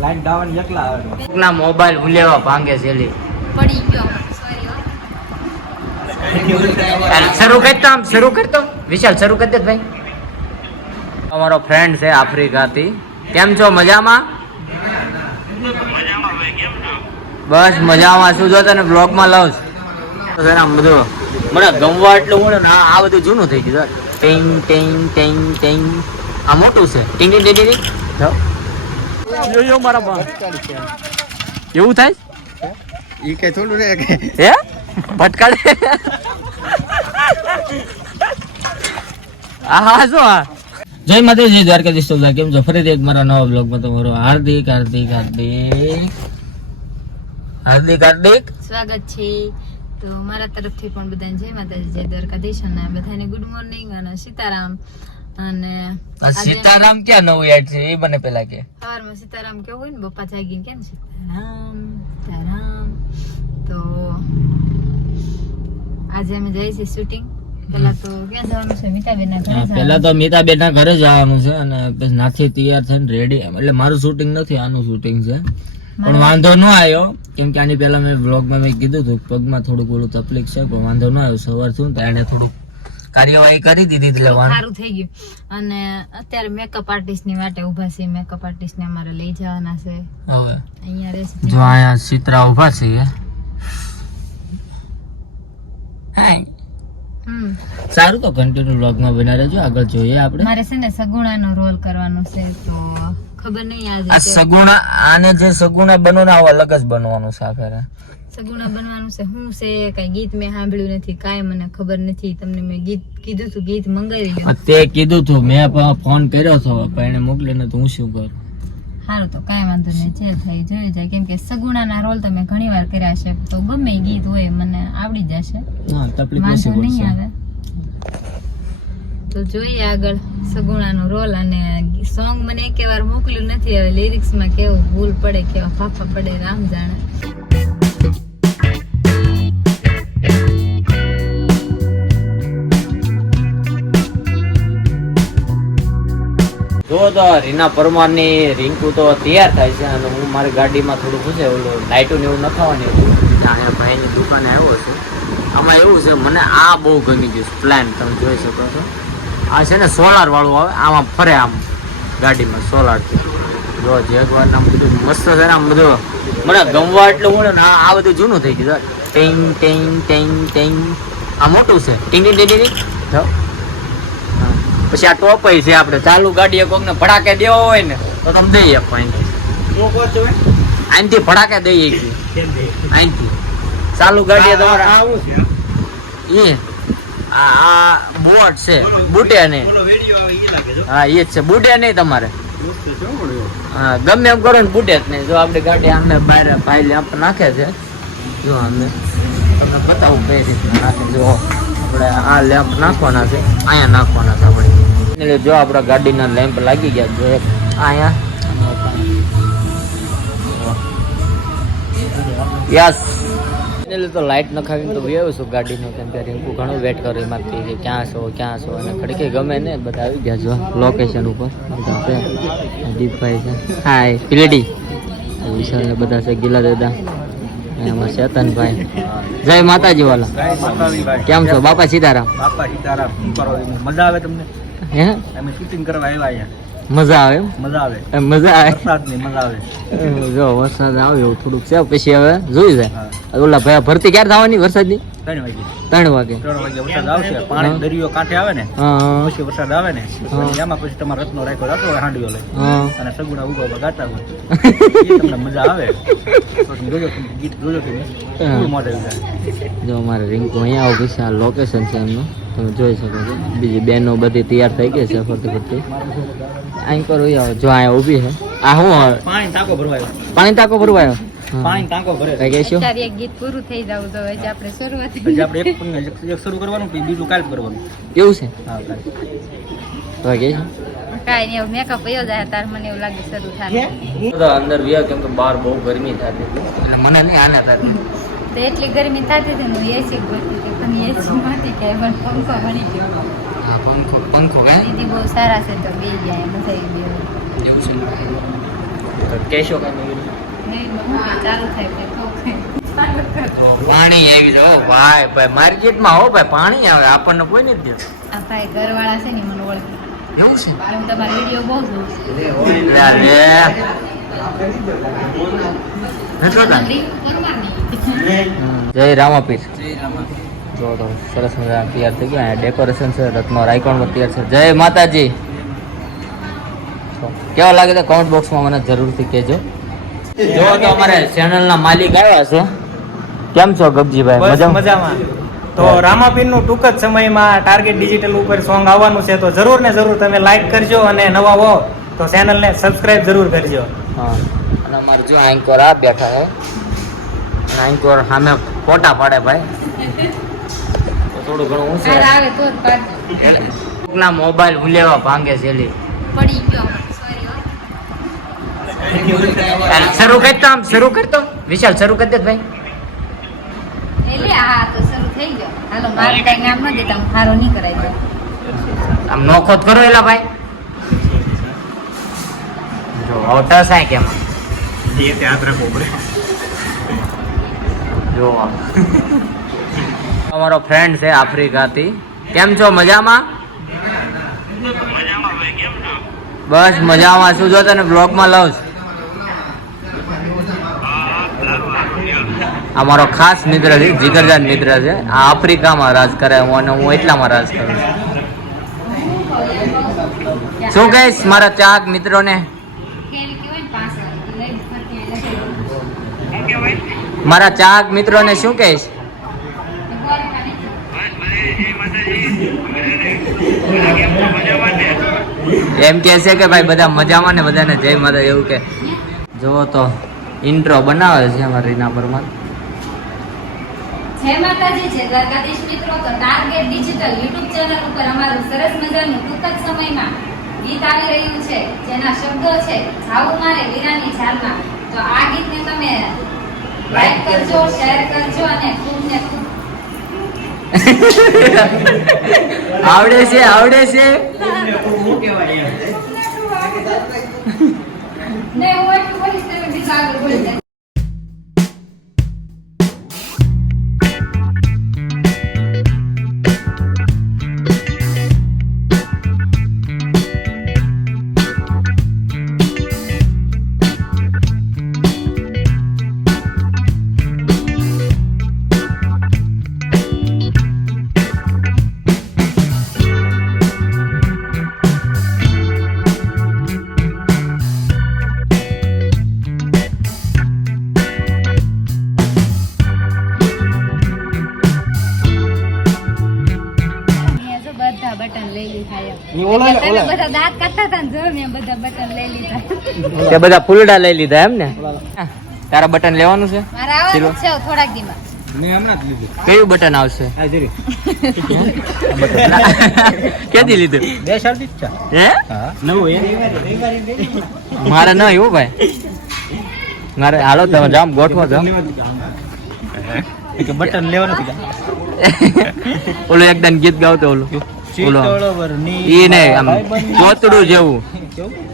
Light ડાવન એકલા આવે ના મોબાઈલ ભૂલેવા ભાંગે છે લી પડી ગયો. સોરી શરૂ કરતો આમ શરૂ કરતો વિશાલ શરૂ કરી દે ભાઈ. અમારો ફ્રેન્ડ છે આફ્રિકાથી. કેમ છો મજામાં? બસ મજામાં શું જો તને બ્લોગમાં લઉં છું. આમ બધું મને ગમવા એટલું મળે ને આ આ બધું જૂનું થઈ ગયું. ટેંગ ટેંગ ટેંગ ટેંગ. આ મોટું છે. ટીંગ ટીંગ ટીંગ ટીંગ. જો. યો યો મારા બા. એવું થાય ઈ કે થોડું રે કે? હે? ભટકાડે? આ હા શું આ જય માતાજી દ્વારકાધીશ તો કેમ છો? ફરીથી એક મારા નવા બ્લોગમાં તમારો હાર્દિક હાર્દિક હાર્દિક. હાર્દિક હાર્દિક. સ્વાગત છે. તો મારા તરફથી પણ બધાને જય માતાજી જય દ્વારકાધીશ અને બધાને ગુડ મોર્નિંગ અને સીતારામ. અને આ સીતારામ ક્યાં નવું એડ છે? એ મને પેલા કે. સવારમાં સીતારામ કેવું હોય ને? બપ્પા જાગીને કેમ સીતારામ સીતારામ. તો આજે અમે જઈએ છીએ શૂટિંગ પેલા તો ક્યાં જવાનું છે? મીતાબેનના ઘરે પેલા તો મીતાબેન ના ઘરે જવાનું છે અને પછી નાથી તૈયાર થઈને રેડી એટલે મારું શૂટિંગ નથી આનું શૂટિંગ છે. પણ વાંધો ન આવ્યો. કેમ કે આની પહેલા મેં બ્લોગમાં મેં કીધું હતું પગમાં થોડુંક ઓલું તકલીફ છે પણ વાંધો ન આવ્યો. સવાર થયું તો એને થોડુંક કાર્યવાહી કરી દીધી એટલે સારું થઈ ગયું. અને અત્યારે મેકઅપ આર્ટિસ્ટની માટે ઊભા છે મેકઅપ આર્ટિસ્ટ ને અમારે લઈ જવાના છે. હવે. અહીંયા રહેશે જો અહીંયા ચિત્રા ઊભા છે. હાય. સારું તો કન્ટિન્યુ બ્લોગમાં બના રહેજો આગળ જોઈએ આપણે. મારે છે ને સગુણાનો રોલ કરવાનો છે તો ખબર નહીં આજે આ સગુણા આને જે સગુણા બનો ને આવું અલગ જ બનવાનું છે આખરે. સગુણા બનવાનું છે. શું છે કઈ ગીત મેં સાંભળ્યું નથી કાંઈ મને ખબર નથી. તમને મેં ગીત કીધું તું ગીત મંગાવી તે કીધું તું. મેં ફોન કર્યો હતો પણ એને મોકલીને તો હું શું કરું? સારું તો કાંઈ વાંધો નહીં. જે થઈ જોઈ જાય. કેમ કે સગુણાના રોલ તમે ઘણી વાર કર્યા છે. તો ગમે ગીત હોય મને આવડી જશે. હા તકલીફ વાંધો નહીં આવે. તો જોઈએ આગળ સગુણાનો રોલ અને સોંગ મને એક વાર મોકલ્યું નથી, હવે લિરિક્સમાં કેવું ભૂલ પડે, કેવા ફાફા પડે, રામ જાણે. જો તો રીના પરમારની રિંકુ તો તૈયાર થાય છે અને હું મારી ગાડીમાં થોડું પૂછે ઓલું લાઇટું ને એવું નખાવાની હતું. અહીંયા ભાઈની દુકાને આવ્યો છે. આમાં એવું છે, મને આ બહુ ગમી ગયું પ્લાન તમે જોઈ શકો છો. આ છે ને સોલાર વાળું આવે આમાં ફરે આમ ગાડીમાં સોલાર જો જેગવાર નામ બધું મસ્ત છે ને આમ બધું. મને ગમવા એટલું મળે ને આ બધું જૂનું થઈ ગયું ટેંગ ટેંગ ટેંગ ટેંગ. આ મોટું છે. ટીંગ ટીંગ ટીંગ પછી આ ટોપય છે આપણે. ચાલુ ગાડીએ કોકને ભડાકે દેવો હોય ને તો તમે દઈએ અહીંથી. અહીંથી ભડાકે દઈએ અહીંથી. ચાલુ ગાડીએ તમારે એ આ આ બોટ છે બુટે નહીં હા એ જ છે બુટે નહીં તમારે. હા ગમે એમ કરો ને બુટે જ નહીં. જો આપણી ગાડી આમને બહાર ભાઈ લેમ્પ નાખે છે જો અમે તમને બતાવું કઈ રીતના નાખે જો આપણે આ લેમ્પ નાખવાના છે અહીંયા નાખવાના છે આપણે. એટલે જો આપણા ગાડીના લેમ્પ લાગી ગયા જો અહીંયા. યસ. એટલે તો લાઇટ નખાવીને તો વ્યવ છું ગાડીનો કેમ કે રિંકુ ઘણું વેટ કરી માંગતી કે ક્યાં છો ક્યાં છો અને ખડકે ગમે ને બધા આવી ગયા છો લોકેશન ઉપર. દીપભાઈ છે. હાય પીલેડી વિશાલ ને બધા છે ગીલા દાદા. અમારા ચેતનભાઈ જય માતાજી વાલા. કેમ છો? બાપા સીતારામ. બાપા સીતારામ? મજા આવે તમને? હે? અમે શૂટિંગ કરવા આવ્યા અહીંયા. મજા આવે મજા આવે. મજા આવે? વરસાદની મજા આવે. જો વરસાદ આવ્યો થોડુંક છે. પછી હવે જોઈ જાય ઓલા ભાઈ ભરતી ક્યારે થવાની વરસાદની? ત્રણ વાગે. ત્રણ વાગે. ત્રણ વાગે વરસાદ આવશે. પાણી દરિયો કાંઠે આવે ને પછી વરસાદ આવે ને એમાં પછી તમારે રત્નો રાખ્યો રાખો હોય હાંડીઓ લઈ અને સગુણા ઊભા ઊભા ગાતા હોય. તમને મજા આવે. જોજો ગીત જોજો જાય. જો અમારે રિંકુ અહીંયા આવું પછી આ લોકેશન છે એમનું. તમે જોઈ શકો છો. બીજી બહેનો બધી તૈયાર થઈ ગઈ છે ફરતી ફરતી. અહીં કરો જો આ ઊભી છે. આ શું હવે? પાણી ટાંકો ભરવાયો પાણી ટાંકો ભરવાયો પાણી ટાંકો ભરે. કઈ કહેશું અત્યારે એક ગીત પૂરું થઈ જવું તો હજી આપણે શરૂઆત હજી આપણે એક પણ એક એક શરૂ કરવાનું પછી બીજું કાલ કરવાનું. એવું છે? હા કાલ. તો કહેશું કાઈ નહીં મેકઅપ વયો જાય તાર મને એવું લાગે શરૂ થાય તો. અંદર વ્યા કેમ કે બહાર બહુ ગરમી થતી એટલે મને નહીં આને થતી તો એટલી ગરમી થતી હતી હું એસી ગોતી હતી પણ એસી માંથી કે પણ પંખો બની ગયો. હા પંખો પંખો કાંઈ દીદી બહુ સારા છે તો બે ગયા તો કે કે કર. પાણી આવી જાય હો ભાઈ ભાઈ માર્કેટમાં હો ભાઈ પાણી આવે આપણને કોઈ નથી દેતું આ ભાઈ ઘરવાળા છે ને મને ઓળખે એવું છે હું તમારો વીડિયો બહુ જોઉં છું નથી? રીંગ કરવાની. જય રામાપીર જો તો સરસ મજા તૈયાર થઈ ગયા. ડેકોરેશન છે રત્નો પણ તૈયાર છે. જય માતાજી. કેવો લાગે તો કોમેન્ટ બોક્સમાં મને જરૂરથી કહેજો. જો તો અમારે ચેનલના માલિક આવ્યા છે. કેમ છો ગબજીભાઈ મજા મજામાં? તો રામાપીરનું ટૂંક જ સમયમાં ટાર્ગેટ ડિજિટલ ઉપર સોંગ આવવાનું છે તો જરૂર ને જરૂર તમે લાઈક કરજો અને નવા હો તો ચેનલ ને સબસ્ક્રાઇબ જરૂર કરજો. હા. અને અમારે જો આંકોર આ બેઠા છે. અને આંકોર સામે ફોટા પાડે ભાઈ. થોડું ઘણું ઊંચે. આવે તો જ પાડજો. ના મોબાઈલ ભૂલેવા ભાંગે છેલી પડી ગયો. સોરી હો. શરૂ કરતો આમ શરૂ કરતો વિશાલ શરૂ કરી દે ભાઈ. એટલે હા તો શરૂ થઈ ગયો. હાલો મારે કઈ નામ ન દેતા હું હારો નહીં કરાય દઉં આમ નોખો જ કરો એલા ભાઈ. જો હવે ટસાય કેમ? જો આમ. અમારો ફ્રેન્ડ છે આફ્રિકાથી. કેમ છો મજામાં? બસ મજામાં શું જો તને બ્લોગમાં લઉં છું. અમારો ખાસ મિત્ર છે જીગરજાન મિત્ર છે. આ આફ્રિકામાં રાજ કરે હું અને હું એટલામાં રાજ કરું છું. શું કહીશ મારા ચાક મિત્રોને? મારા ચાક મિત્રોને શું કહીશ? એમ કે છે કે ભાઈ બધા મજામાં ને બધાને જય માતા એવું કે. જુઓ તો ઇન્ટ્રો બનાવે છે અમારી રીના પરમાર. જય માતાજી, જય દ્વારકાધીશ મિત્રો. તો ટાર્ગેટ ડિજિટલ યુટ્યુબ ચેનલ ઉપર અમારું સરસ મજાનું ટૂંક જ સમયમાં ગીત આવી રહ્યું છે. જેના શબ્દો છે જાવું મારે વીરાની ઝાલમાં. તો આ ગીતને તમે લાઈક કરજો શેર કરજો અને ખૂબ ને ખૂબ આવડે છે આવડે છે. બધા દાંત કાઢતા હતા જો મેં બધા બટન લઈ લીધા. તે બધા ફૂલડા લઈ લીધા એમ ને? તારા બટન લેવાનું છે? મારે આવવાનું છે થોડાક દીમાં કયું બટન આવશે? આ ક્યાંથી લીધું? બે શરદી હે? હા. નવું એ? મારે ન એવું ભાઈ? મારે હાલો તમે જામ ગોઠવો છો. બટન લેવાનું ઓલું એકદમ ગીત ગાવતો ઓલો. ઈ નહીં આમ ચોતડું જેવું.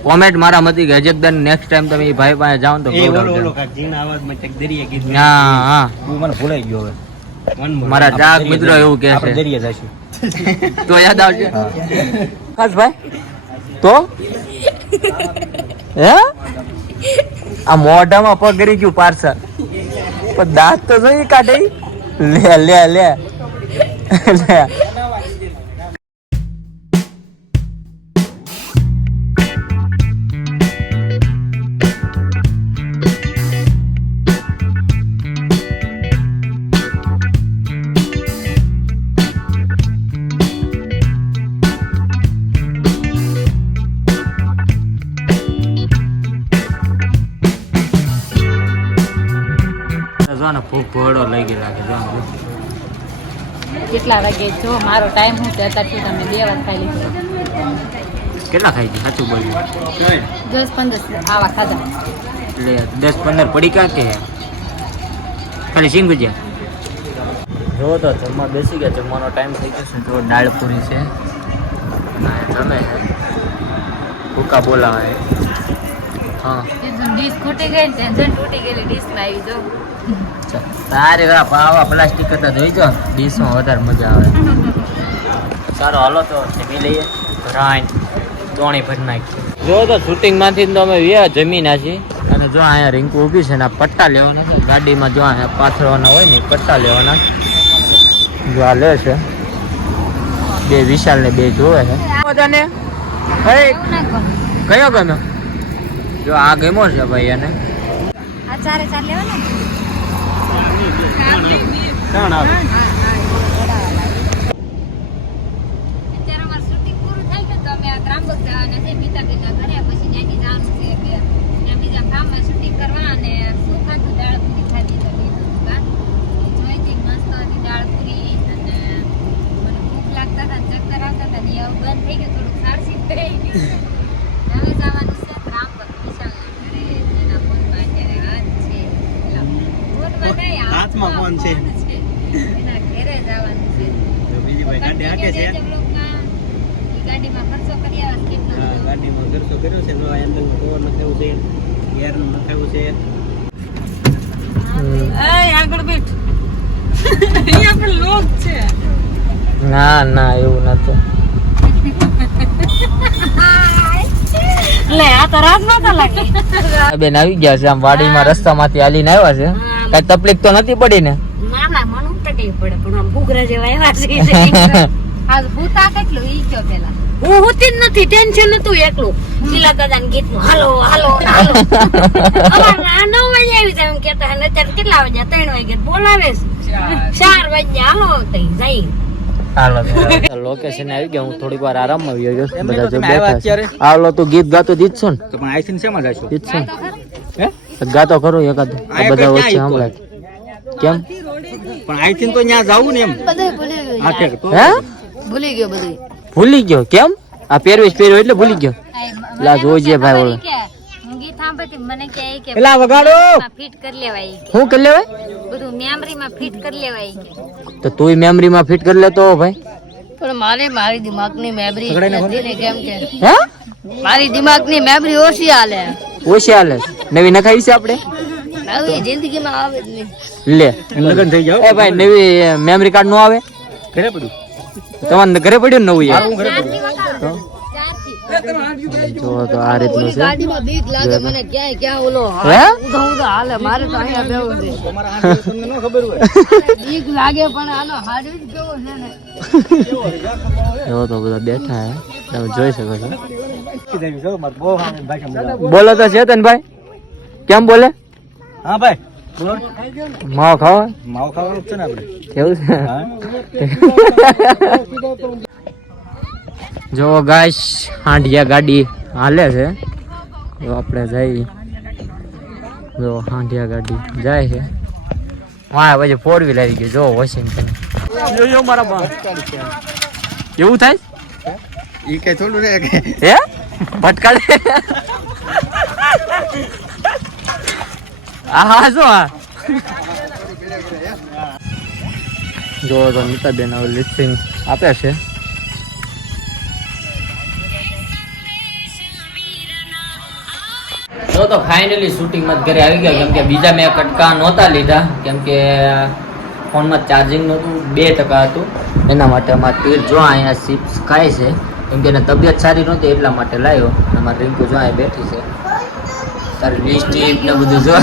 કોમેન્ટ મારા મતી કે અજયબેન નેક્સ્ટ ટાઈમ તમે ભાઈ પાસે જાઓ તો હા હા. મને ભૂલાઈ ગયો હવે. મારા આપણે મિત્રો એવું કહે છે. આપણે દરિયા જઈશું તો યાદ આવશે. ખાસ ભાઈ તો? હે? આ મોઢામાં પગરી ગયું પાર્સલ. પણ દાંત તો જોઈ કાઢે લે લે લે. લે. જો ને લઈ ગઈ લાગે જો કેટલા વાગે જો મારો ટાઈમ હું છે? અત્યારથી તમે બે વાર ખાઈ લીધો. કેટલા ખાઈ ગઈ સાચું બોલ્યું. દસ પંદર આવા ખાધા. એટલે દસ પંદર પડી ક્યાં કે? ખાલી સિંગ ગુજ્યા જો તો જમવા બેસી ગયા. જમવાનો ટાઈમ થઈ ગયો છે. જો દાળ પૂરી છે. અને જમે છે. ભૂકા બોલાવે. હા. ડીશ ખૂટી ગઈ ને ટેન્શન તૂટી ગયેલી ડીશમાં આવી જો તારે આવા પ્લાસ્ટિક કરતા જોઈ જો દેશમાં વધારે મજા આવે. સારો હાલો તો જમી લઈએ. રાઈન દોણી ભરી નાખી. જો તો શૂટિંગમાંથી તો અમે વ્યા જમીના છીએ. અને જો અહીંયા રિંકુ ઊભી છે ને આ પટ્ટા લેવાના છે. ગાડીમાં જો અહીંયા પાથરવાના હોય ને પટ્ટા લેવાના. જો આ લે છે. બે વિશાલ ને બે જોવે છે. બધાને કયો ગમ્યો? જો આ ગમ્યો છે ભાઈ એને. આ ચારે ચાર લેવાના? ત્રણ આવે અત્યારે અમારું શૂટિંગ પૂરું થાય છે તો અમે આ ત્રાંબક જવાના છે પિતાબેનના ઘરે પછી ત્યાંથી જવાનું છે કે ત્યાં બીજા ફાર્મમાં શૂટિંગ કરવા અને શું ખાધું દાળ પૂરી ખાધી તો લીધું દુકાન જોઈ હતી મસ્ત હતી દાળ પૂરી અને મને ભૂખ લાગતા હતા ને ચક્કર આવતા હતા ને એવું બંધ થઈ ગયું થોડુંક સારસી થઈ ગયું હવે જવાનું છે ત્રાંબક વિશાલના ઘરે એના ફોનમાં અત્યારે હાથ છે એલા, ફોનમાં નહીં, હાથમાં ફોન છે. છે એના ઘરે જવાનું છે. તો બીજી ભાઈ ગાડી હાકે છે? ગાડીમાં ખર્ચો કરી આવ્યા કેટલો ગાડીમાં ખર્ચો કર્યો છે તો આ કવર નખાવ્યું છે એરનું નખાવ્યું છે. આગળ બેઠ. અહીંયા પણ લોક છે. ના ના એવું નતા બેન આવી ગયા છે આમ વાડીમાં રસ્તામાંથી હાલીને આવ્યા છે. કઈ તકલીફ તો નથી પડી ને? ના ના મને પડે પણ આમ ભૂખરા જેવા એવા છે. આજ ભૂતા કેટલું ઈ કયો પેલા? હું હોતી જ નથી ટેન્શન નતું એકલું. શીલા દાદાના ગીતનું હાલો હાલો હાલો. અમારે નવ વાગે આવી જાય એમ કેતા અને અત્યારે કેટલા વાગ્યા? ત્રણ વાગે. બોલાવે ચાર. વાગ્યા હાલો તઈ જઈ હાલો લોકેશન આવી ગયા હું થોડીક વાર આરામમાં આવી ગયો બધા જો બેઠા આવલો તું ગીત ગાતો દીધ ને? તો પણ આઈસીન શેમાં જાશો દીધ હે? ગાતો ખરો એકાદ. બધા વચ્ચે? કેમ? પણ આઈસીન તો ત્યાં જવું ને એમ. હા તો હે? ભૂલી ગયો બધું ભૂલી ગયો કેમ? આ પહેરવેશ પહેર્યો એટલે ભૂલી ગયો. લા જોજે ભાઈ ઓલો. હું મને કે પેલા વગાડો. ફિટ કરી લેવાય શું કરી લેવાય? બધું મેમરીમાં ફિટ કરી લેવાય તો તુંય મેમરીમાં ફિટ કરી લેતો ભાઈ. પણ મારે મારી દિમાગની મેમરી નથી ને કેમ કે હે? મારી દિમાગની મેમરી ઓછી હાલે. ઓછી હાલે. નવી નખાવી છે આપણે? નવી જિંદગીમાં આવે જ નહીં. લે લગન થઈ જાવ એ ભાઈ નવી મેમરી કાર્ડ નો આવે? ઘરે પડ્યું? તમારે ઘરે પડ્યું ને નવું યાર? મારું ઘરે પડ્યું. જો તો આ રીતનું છે. ગાડીમાં બીક લાગે મને ક્યાંય ક્યાં ઓલો હે? હાલે મારે તો અહીંયા બેવું છે. તમારા હાથ તમને ન ખબર હોય. બીક લાગે પણ આનો હાડ જ કેવો છે ને? જો તો બધા બેઠા હે. તમે જોઈ શકો છો. બોલો તો ચેતન ભાઈ કેમ બોલે? હા ભાઈ. બોલો. માવો ખાવા? માવો ખાવાનું છે ને આપણે. કેવું છે? જો ગાઈસ હાંડિયા ગાડી હાલે છે. જો આપણે જઈ. જો હાંડિયા ગાડી જાય છે. વાય પછી ફોર વ્હીલ આવી ગયું. જો વોશિંગટન જો જો મારા બા એવું થાય? ઈ કઈ થોડું રે કે? હે? ભટકાડે? આ હા જો આ જો તો નીતાબેન હવે લિસ્ટિંગ છે જો તો ફાઇનલી શૂટિંગમાં જ ઘરે આવી ગયા કેમ બીજા મેં કટકા નહોતા લીધા કેમ કે ફોનમાં ચાર્જિંગ નહોતું બે ટકા હતું એના માટે અમારે તીર જો અહીંયા ચિપ્સ ખાય છે કેમ કે એને તબિયત સારી નહોતી એટલા માટે લાવ્યો અમારી રિંકુ જો અહીંયા બેઠી છે તારી લિસ્ટ ને બધું જો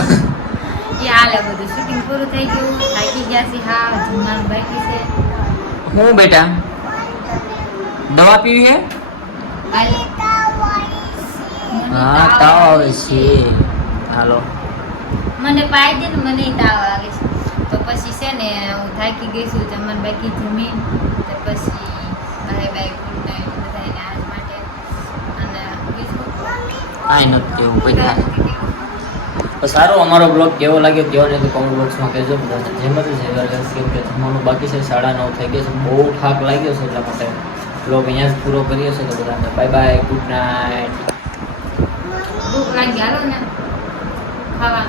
એ હાલે બધું. શૂટિંગ પૂરું થઈ ગયું. થાકી ગયા છે હા જમવાનું બાકી છે. હું બેટા? દવા પીવી હે? હા તાવ આવે છે. હાલો. મને પાઈ દે ને મને તાવ આવે છે. તો પછી છે ને હું થાકી ગઈ છું. જમવાનું બાકી જમીન. તો પછી બાય બાય ગુડ નાઇટ બધાને આજ માટે અને બીજું? આઈ નથી કેવું કોઈ તો સારો, અમારો બ્લોગ કેવો લાગ્યો, કેવો નહીં તો કોમેન્ટ બોક્સમાં કહેજો. બધા જેમ જ છે કે જમવાનું બાકી છે, સાડા નવ થઈ ગયા છે. બહુ થાક લાગ્યો છે એટલા માટે બ્લોગ અહીંયા જ પૂરો કરીએ છીએ તો બધાને બાય બાય ગુડ નાઇટ ભૂખ લાગી, હાલો ને. ખાવા.